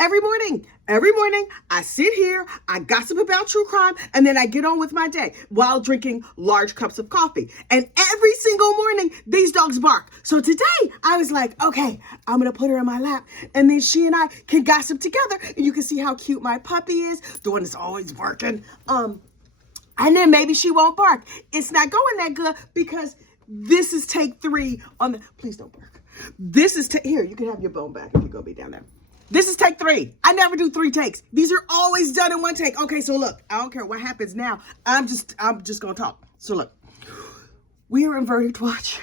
Every morning, I sit here, I gossip about true crime, and then I get on with my day while drinking large cups of coffee. And every single morning, these dogs bark. So today, I was like, okay, I'm gonna put her in my lap, and then she and I can gossip together, and you can see how cute my puppy is, the one that's always barking. And then maybe she won't bark. It's not going that good because this is take 3 on the, please don't bark. This is, here, you can have your bone back if you're gonna be down there. This is take 3. I never do 3 takes. These are always done in 1 take. Okay, so look, I don't care what happens now. I'm just gonna talk. So look, we are in verdict watch.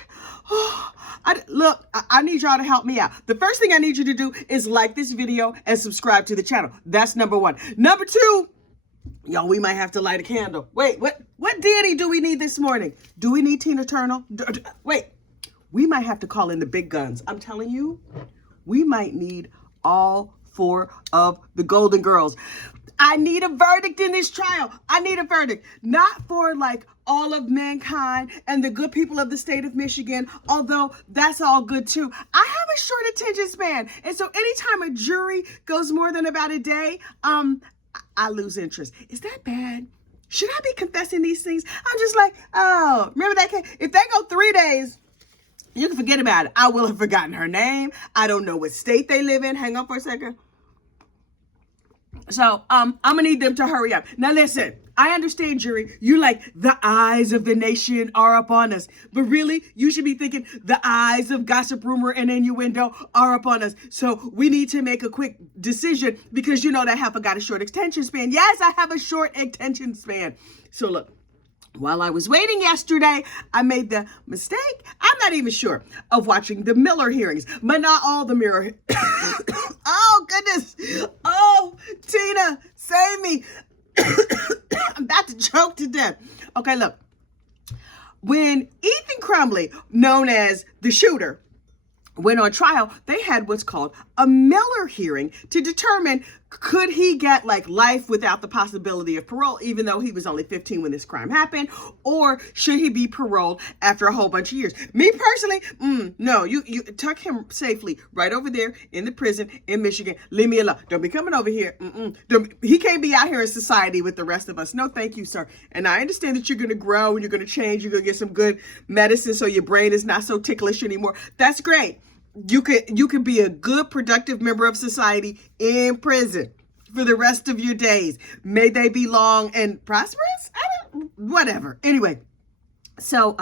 I need y'all to help me out. The first thing I need you to do is like this video and subscribe to the channel. That's number 1. Number 2, y'all, we might have to light a candle. Wait, what deity do we need this morning? Do we need Tina Turner? Wait, we might have to call in the big guns. I'm telling you, we might need all 4 of the Golden Girls. I need a verdict in this trial. I need a verdict, not for like all of mankind and the good people of the state of Michigan, although that's all good too. I have a short attention span. And so anytime a jury goes more than about a day, I lose interest. Is that bad? Should I be confessing these things? I'm just like, oh, remember that case? If they go 3 days, you can forget about it. I will have forgotten her name. I don't know what state they live in. Hang on for a second. So, I'm gonna need them to hurry up. Now listen, I understand, jury. You like, the eyes of the nation are upon us. But really, you should be thinking the eyes of gossip, rumor, and innuendo are upon us. So we need to make a quick decision because you know that heifer got a short attention span. Yes, I have a short attention span. So look. While I was waiting yesterday, I made the mistake, I'm not even sure, of watching the Miller hearings, but not all the Miller. Oh, goodness. Oh, Tina, save me. I'm about to choke to death. Okay, look. When Ethan Crumbley, known as the shooter, went on trial, they had what's called a Miller hearing to determine could he get like life without the possibility of parole, even though he was only 15 when this crime happened, or should he be paroled after a whole bunch of years? Me personally, no, you tuck him safely right over there in the prison in Michigan. Leave me alone. Don't be coming over here. He can't be out here in society with the rest of us. No, thank you, sir. And I understand that you're going to grow and you're going to change. You're going to get some good medicine so your brain is not so ticklish anymore. That's great. You could be a good, productive member of society in prison for the rest of your days. May they be long and prosperous? Whatever. Anyway, so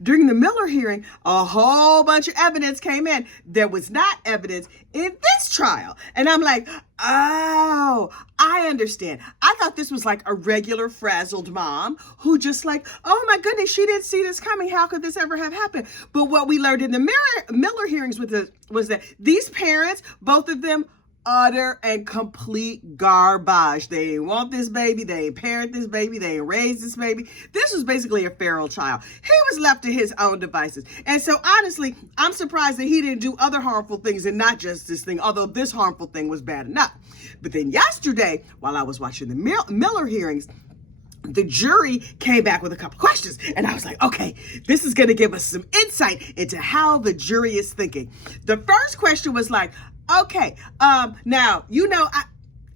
during the Miller hearing, a whole bunch of evidence came in. There was not evidence in this trial. And I'm like, oh, I understand. I thought this was like a regular frazzled mom who just like, oh my goodness, she didn't see this coming. How could this ever have happened? But what we learned in the Miller hearings was that these parents, both of them, utter and complete garbage. They ain't want this baby. They ain't parent this baby. They ain't raise this baby. This was basically a feral child. He was left to his own devices. And so honestly, I'm surprised that he didn't do other harmful things and not just this thing, although this harmful thing was bad enough. But then yesterday, while I was watching the Miller hearings, the jury came back with a couple questions. And I was like, okay, this is going to give us some insight into how the jury is thinking. The first question was like, okay, now, you know,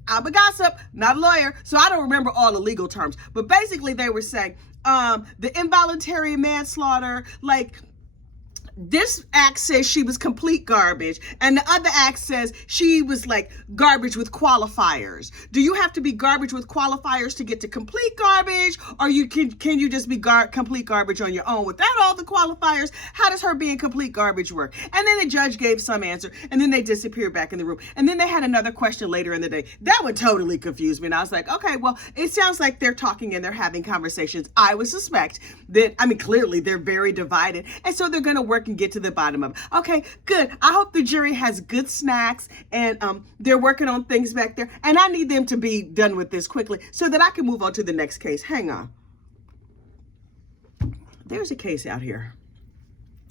I'm a gossip, not a lawyer, so I don't remember all the legal terms. But basically they were saying the involuntary manslaughter, like, this act says she was complete garbage, and the other act says she was like garbage with qualifiers. Do you have to be garbage with qualifiers to get to complete garbage, or can you just be complete garbage on your own without all the qualifiers? How does her being complete garbage work? And then the judge gave some answer, and then they disappeared back in the room. And then they had another question later in the day. That would totally confuse me. And I was like, okay, well, it sounds like they're talking and they're having conversations. I would suspect that, I mean, clearly they're very divided, and so they're going to work and get to the bottom of it. Okay, good. I hope the jury has good snacks and they're working on things back there. And I need them to be done with this quickly so that I can move on to the next case. Hang on. There's a case out here.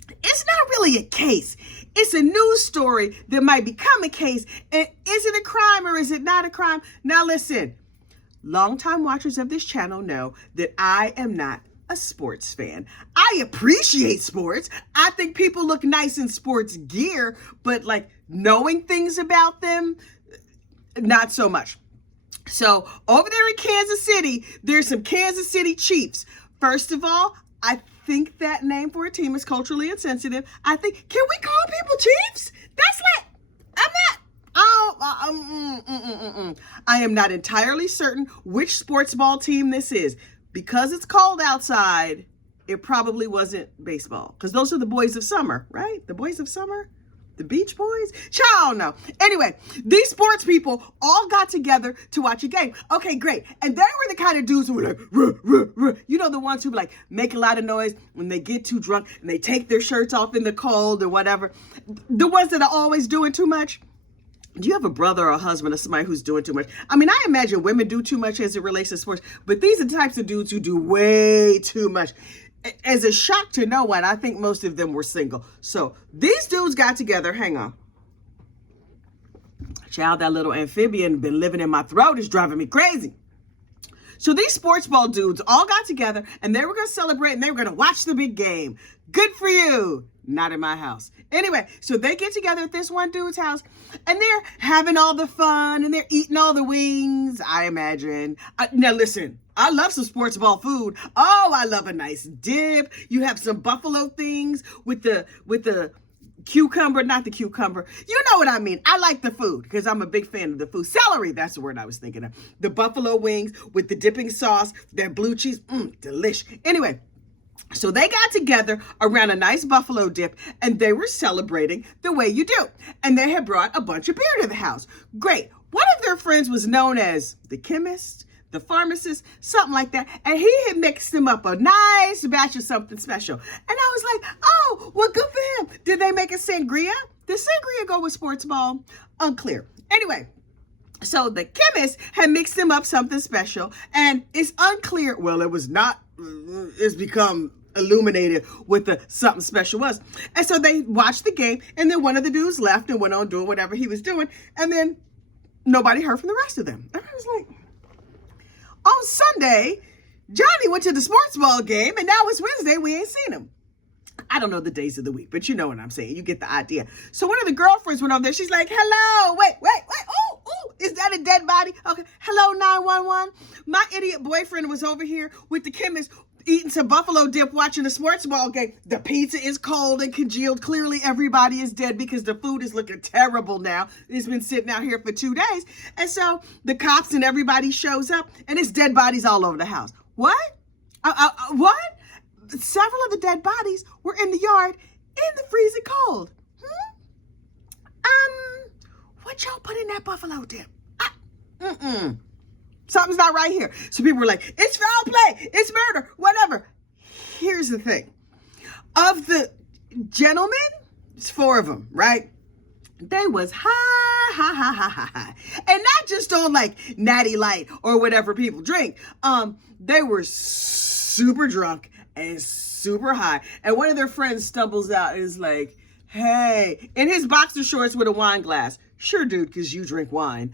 It's not really a case. It's a news story that might become a case. And is it a crime or is it not a crime? Now listen, longtime watchers of this channel know that I am not a sports fan. I appreciate sports. I think people look nice in sports gear, but like knowing things about them, not so much. So over there in Kansas City, there's some Kansas City Chiefs. First of all, I think that name for a team is culturally insensitive. Can we call people Chiefs? That's like, I am not entirely certain which sports ball team this is. Because it's cold outside, it probably wasn't baseball. Because those are the boys of summer, right? The boys of summer? The Beach Boys? Child, no. Anyway, these sports people all got together to watch a game. Okay, great. And they were the kind of dudes who were like, ruh, ruh, ruh. You know, the ones who like make a lot of noise when they get too drunk and they take their shirts off in the cold or whatever. The ones that are always doing too much. Do you have a brother or a husband or somebody who's doing too much? I mean, I imagine women do too much as it relates to sports, but these are the types of dudes who do way too much. As a shock to no one, I think most of them were single. So these dudes got together. Hang on. Child, that little amphibian been living in my throat is driving me crazy. So these sports ball dudes all got together and they were going to celebrate and they were going to watch the big game. Good for you. Not in my house. Anyway, so they get together at this one dude's house and they're having all the fun and they're eating all the wings, I imagine. Now listen, I love some sports ball food. Oh, I love a nice dip. You have some buffalo things with the cucumber, not the cucumber. You know what I mean. I like the food because I'm a big fan of the food. Celery, that's the word I was thinking of. The buffalo wings with the dipping sauce, that blue cheese, delish. Anyway, so they got together around a nice buffalo dip and they were celebrating the way you do. And they had brought a bunch of beer to the house. Great. One of their friends was known as the chemist, the pharmacist, something like that. And he had mixed them up a nice batch of something special. And I was like, oh, well, good for him. Did they make a sangria? Did sangria go with sports ball? Unclear. Anyway, so the chemist had mixed them up something special. And it's unclear. Well, it was not. It's become illuminated what the something special was. And so they watched the game. And then one of the dudes left and went on doing whatever he was doing. And then nobody heard from the rest of them. And I was like, on Sunday, Johnny went to the sports ball game, and now it's Wednesday. We ain't seen him. I don't know the days of the week, but you know what I'm saying. You get the idea. So one of the girlfriends went over there. She's like, hello, wait. Oh, is that a dead body? Okay, hello, 911. My idiot boyfriend was over here with the chemist eating some buffalo dip, watching the sports ball game. The pizza is cold and congealed. Clearly, everybody is dead because the food is looking terrible now. It's been sitting out here for 2 days. And so the cops and everybody shows up, and it's dead bodies all over the house. What? What? Several of the dead bodies were in the yard in the freezing cold. What y'all put in that buffalo dip? Something's not right here. So people were like, it's foul play, it's murder, whatever. Here's the thing. Of the gentlemen, it's 4 of them, right? They was high. And not just on like Natty Light or whatever people drink. They were super drunk and super high. And one of their friends stumbles out and is like, hey, in his boxer shorts with a wine glass. Sure, dude, because you drink wine.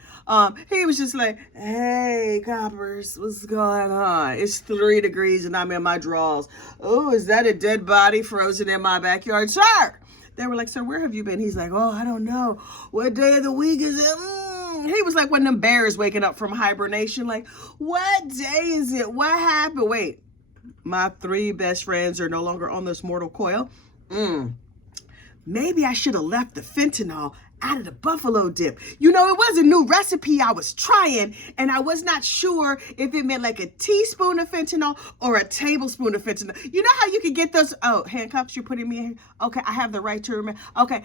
He was just like, hey, coppers, what's going on? It's 3 degrees and I'm in my drawers. Oh, is that a dead body frozen in my backyard? Sir! They were like, sir, where have you been? He's like, oh, I don't know. What day of the week is it? He was like one of them bears waking up from hibernation. Like, what day is it? What happened? Wait, my 3 best friends are no longer on this mortal coil. Maybe I should have left the fentanyl out of the buffalo dip. You know, it was a new recipe I was trying, and I was not sure if it meant like a teaspoon of fentanyl or a tablespoon of fentanyl. You know how you can get those, handcuffs you're putting me in? Okay, I have the right to remain. Okay,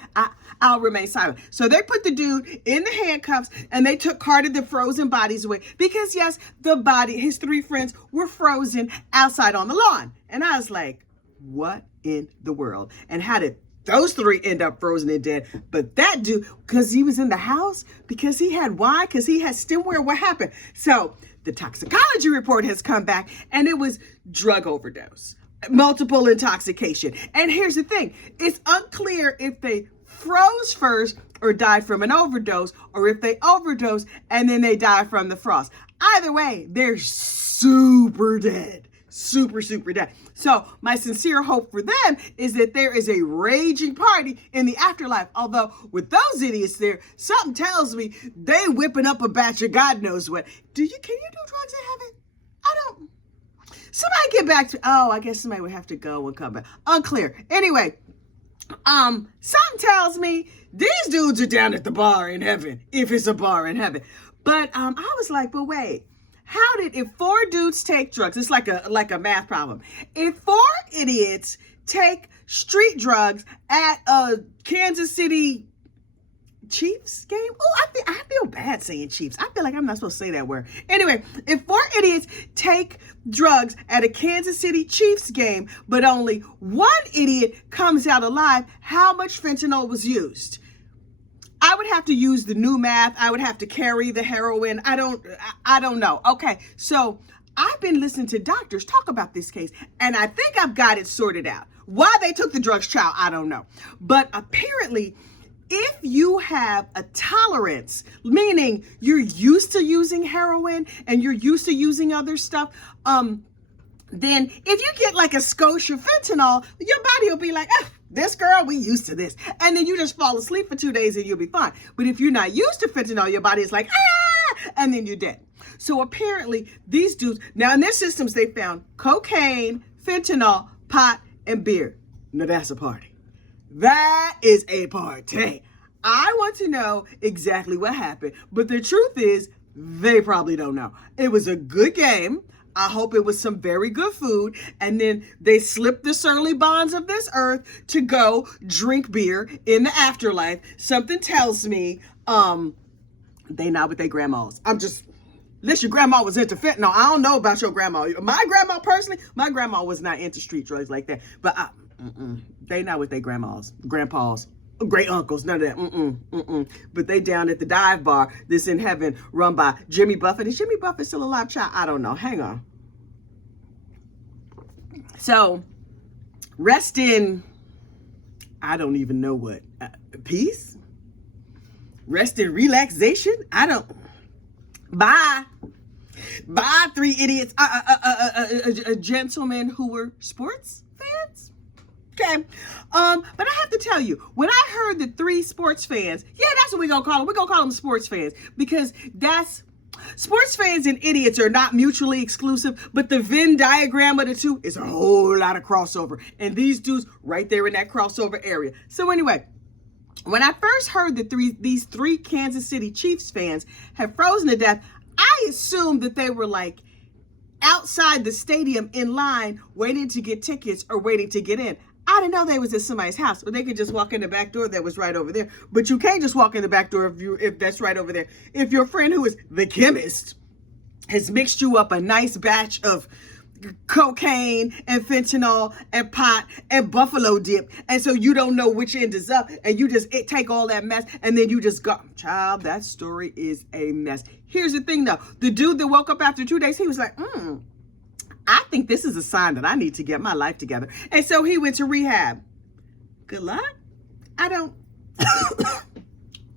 I'll remain silent. So they put the dude in the handcuffs, and they carted the frozen bodies away because, yes, his 3 friends were frozen outside on the lawn. And I was like, what in the world? And how did those 3 end up frozen and dead? But that dude, because he was in the house, because he had wine, because he had stemware, what happened? So the toxicology report has come back and it was drug overdose, multiple intoxication. And here's the thing. It's unclear if they froze first or died from an overdose, or if they overdosed and then they died from the frost. Either way, they're super dead. super, super down. So my sincere hope for them is that there is a raging party in the afterlife. Although with those idiots there, something tells me they whipping up a batch of God knows what. Can you do drugs in heaven? I don't. Somebody get back to, I guess somebody would have to go and come back. Unclear. Anyway, something tells me these dudes are down at the bar in heaven, if it's a bar in heaven. But I was like, but wait, if 4 dudes take drugs, it's like a math problem. If 4 idiots take street drugs at a Kansas City Chiefs game? Oh, I feel bad saying Chiefs. I feel like I'm not supposed to say that word. Anyway, if 4 idiots take drugs at a Kansas City Chiefs game, but only 1 idiot comes out alive, how much fentanyl was used? I would have to use the new math. I would have to carry the heroin. I don't know. Okay, so I've been listening to doctors talk about this case, and I think I've got it sorted out. Why they took the drugs, child, I don't know. But apparently, if you have a tolerance, meaning you're used to using heroin and you're used to using other stuff, then if you get like a Scotia fentanyl, your body will be like, this girl, we used to this. And then you just fall asleep for 2 days and you'll be fine. But if you're not used to fentanyl, your body is like, and then you're dead. So apparently these dudes, now in their systems, they found cocaine, fentanyl, pot, and beer. Now that's a party. That is a party. I want to know exactly what happened, but the truth is, they probably don't know. It was a good game. I hope it was some very good food. And then they slipped the surly bonds of this earth to go drink beer in the afterlife. Something tells me they not with their grandmas. Unless your grandma was into fentanyl. I don't know about your grandma. My grandma personally, my grandma was not into street drugs like that. But they not with their grandmas, grandpas, great uncles, none of that. But they down at the dive bar that's in heaven, run by Jimmy Buffett. Is Jimmy Buffett still alive, child? I don't know. Hang on. So, rest in, I don't even know what, peace? Rest in relaxation? I don't. Bye. Bye, 3 idiots. A gentleman who were sports fans? Okay. But I have to tell you, when I heard the 3 sports fans, that's what we're going to call them. We're going to call them sports fans because sports fans and idiots are not mutually exclusive, but the Venn diagram of the two is a whole lot of crossover. And these dudes right there in that crossover area. So anyway, when I first heard that these 3 Kansas City Chiefs fans had frozen to death, I assumed that they were like outside the stadium in line waiting to get tickets or waiting to get in. I didn't know they was at somebody's house, or they could just walk in the back door that was right over there. But you can't just walk in the back door if that's right over there. If your friend who is the chemist has mixed you up a nice batch of cocaine and fentanyl and pot and buffalo dip, and so you don't know which end is up, and you just take all that mess, and then you just go, child, that story is a mess. Here's the thing though, the dude that woke up after 2 days, he was like, I think this is a sign that I need to get my life together. And so he went to rehab. Good luck. I don't.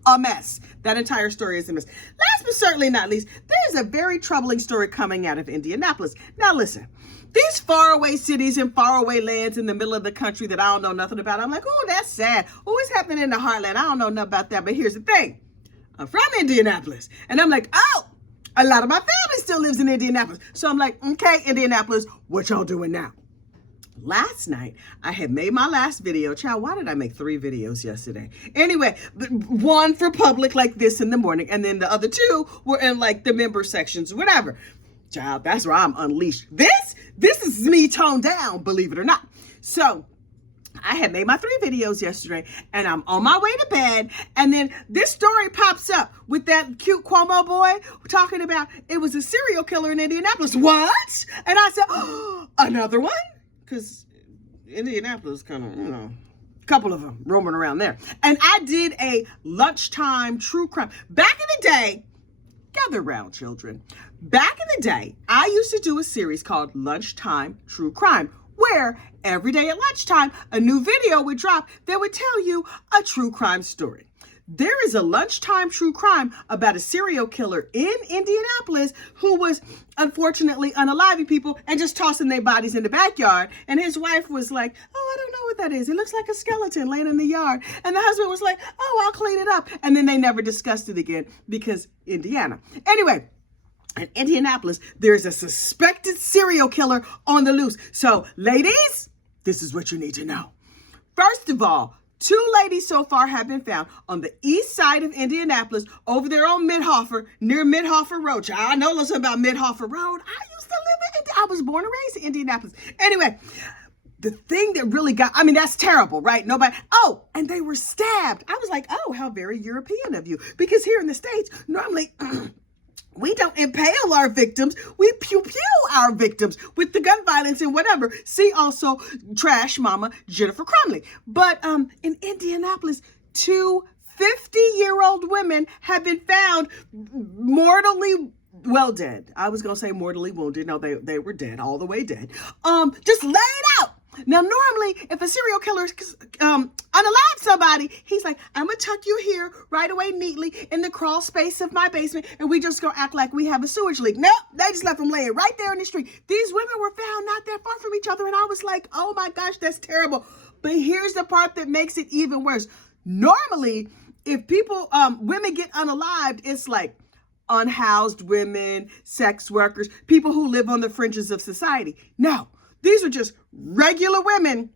A mess. That entire story is a mess. Last but certainly not least, there's a very troubling story coming out of Indianapolis. Now listen, these faraway cities and faraway lands in the middle of the country that I don't know nothing about, I'm like, oh, that's sad. Oh, it's happening in the heartland. I don't know nothing about that. But here's the thing. I'm from Indianapolis. And I'm like, oh, a lot of my family still lives in Indianapolis. So I'm like, okay, Indianapolis, what y'all doing now? Last night, I had made my last video. Child, why did I make 3 videos yesterday? Anyway, 1 for public like this in the morning, and then the other 2 were in like the member sections, whatever. Child, that's where I'm unleashed. This is me toned down, believe it or not. So I had made my 3 videos yesterday, and I'm on my way to bed, and then this story pops up with that cute Cuomo boy talking about it was a serial killer in Indianapolis. What? And I said, oh, another one? Because Indianapolis kind of, a couple of them roaming around there. And I did a lunchtime true crime. Back in the day, gather round, children. Back in the day, I used to do a series called Lunchtime True Crime, where every day at lunchtime, a new video would drop that would tell you a true crime story. there is a lunchtime true crime about a serial killer in Indianapolis who was unfortunately unaliving people and just tossing their bodies in the backyard. And his wife was like, oh, I don't know what that is. It looks like a skeleton laying in the yard. And the husband was like, oh, I'll clean it up. And then they never discussed it again because Indiana. Anyway, in Indianapolis, there's a suspected serial killer on the loose. So, ladies, this is what you need to know. First of all, 2 ladies so far have been found on the east side of Indianapolis, over there on Midhofer, near Midhofer Road. I know a little about Midhofer Road. I used to live I was born and raised in Indianapolis. Anyway, the thing that really that's terrible, right? And they were stabbed. I was like, oh, how very European of you. Because here in the States, normally, we don't impale our victims. We pew-pew our victims with the gun violence and whatever. See also Trash Mama Jennifer Crumbley. But in Indianapolis, 2 50-year-old women have been found mortally, dead. I was going to say mortally wounded. No, they were dead, all the way dead. Just laid out. Now, normally, if a serial killer unalive somebody, he's like, I'm going to tuck you here right away neatly in the crawl space of my basement, and we just going to act like we have a sewage leak. Nope, they just left them laying right there in the street. These women were found not that far from each other, and I was like, oh my gosh, that's terrible. But here's the part that makes it even worse. Normally, if women get unalived, it's like unhoused women, sex workers, people who live on the fringes of society. No. These are just regular women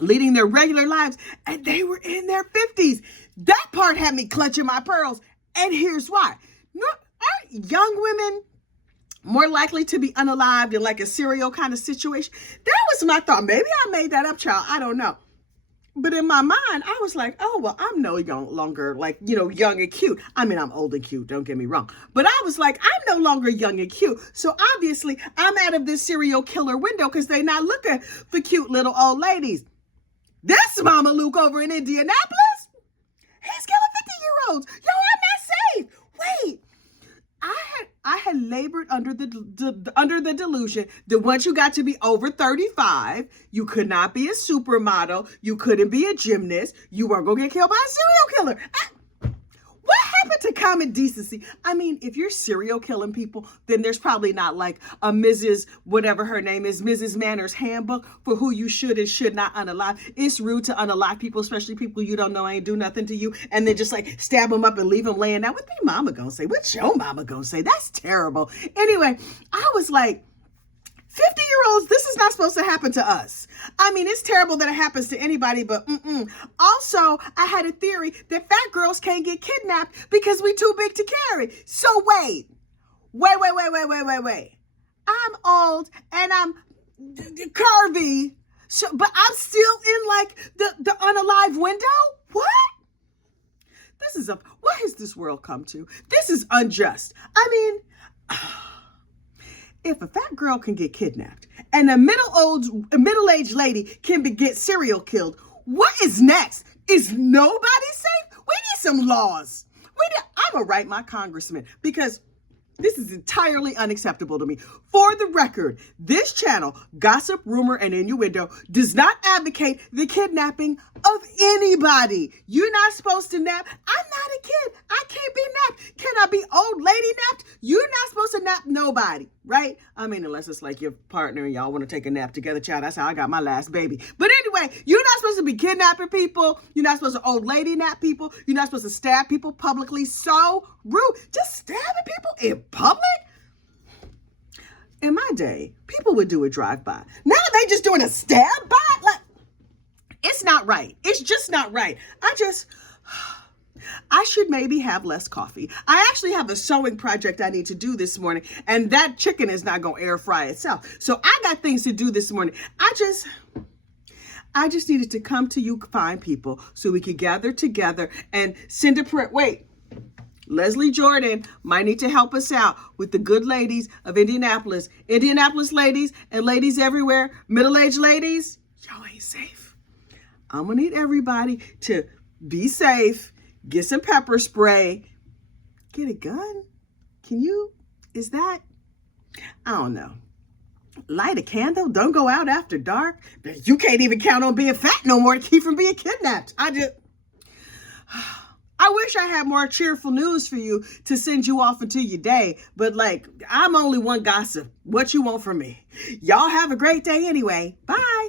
leading their regular lives, and they were in their 50s. That part had me clutching my pearls, and here's why. Aren't young women more likely to be unalived in like a serial kind of situation? That was my thought. Maybe I made that up, child. I don't know. But in my mind, I was like, oh, well, I'm no longer young and cute. I'm old and cute, don't get me wrong. But I was like, I'm no longer young and cute. So obviously, I'm out of this serial killer window because they're not looking for cute little old ladies. This Mama Luke over in Indianapolis, he's killing 50-year-olds. Yo, I'm not safe. Wait. I had labored under the delusion that once you got to be over 35, you could not be a supermodel, you couldn't be a gymnast, you weren't gonna get killed by a serial killer. What happened to common decency? If you're serial killing people, then there's probably not like a Mrs. whatever her name is, Mrs. Manners handbook for who you should and should not unalive. It's rude to unalive people, especially people you don't know ain't do nothing to you, and then just like stab them up and leave them laying down. What their mama gonna say? What's your mama gonna say? That's terrible. Anyway, I was like, 50-year-olds, this is not supposed to happen to us. It's terrible that it happens to anybody, but Also, I had a theory that fat girls can't get kidnapped because we too big to carry. So wait. I'm old and I'm curvy, but I'm still in like the unalive window? What? What has this world come to? This is unjust. If a fat girl can get kidnapped and a middle-aged lady can get serial killed, what is next? Is nobody safe? We need some laws. I'm going to write my congressman because this is entirely unacceptable to me. For the record, this channel, Gossip, Rumor, and Innuendo, does not advocate the kidnapping of anybody. You're not supposed to nap. I'm not a kid. I can't be napped. Can I be old lady napped? You're not supposed to nap nobody, right? Unless it's like your partner and y'all want to take a nap together, child. That's how I got my last baby. But anyway, you're not supposed to be kidnapping people. You're not supposed to old lady nap people. You're not supposed to stab people publicly. So rude. Just stabbing people in public? In my day, people would do a drive-by. Now they just doing a stab-by? Like, it's not right. It's just not right. I should maybe have less coffee. I actually have a sewing project I need to do this morning, and that chicken is not going to air fry itself. So I got things to do this morning. I just needed to come to you fine people so we could gather together and send a prayer. Wait. Leslie Jordan might need to help us out with the good ladies of Indianapolis. Indianapolis ladies and ladies everywhere, middle-aged ladies, y'all ain't safe. I'm going to need everybody to be safe, get some pepper spray, get a gun. I don't know. Light a candle, don't go out after dark. You can't even count on being fat no more to keep from being kidnapped. I I wish I had more cheerful news for you to send you off into your day, but like, I'm only one gossip. What you want from me? Y'all have a great day anyway. Bye.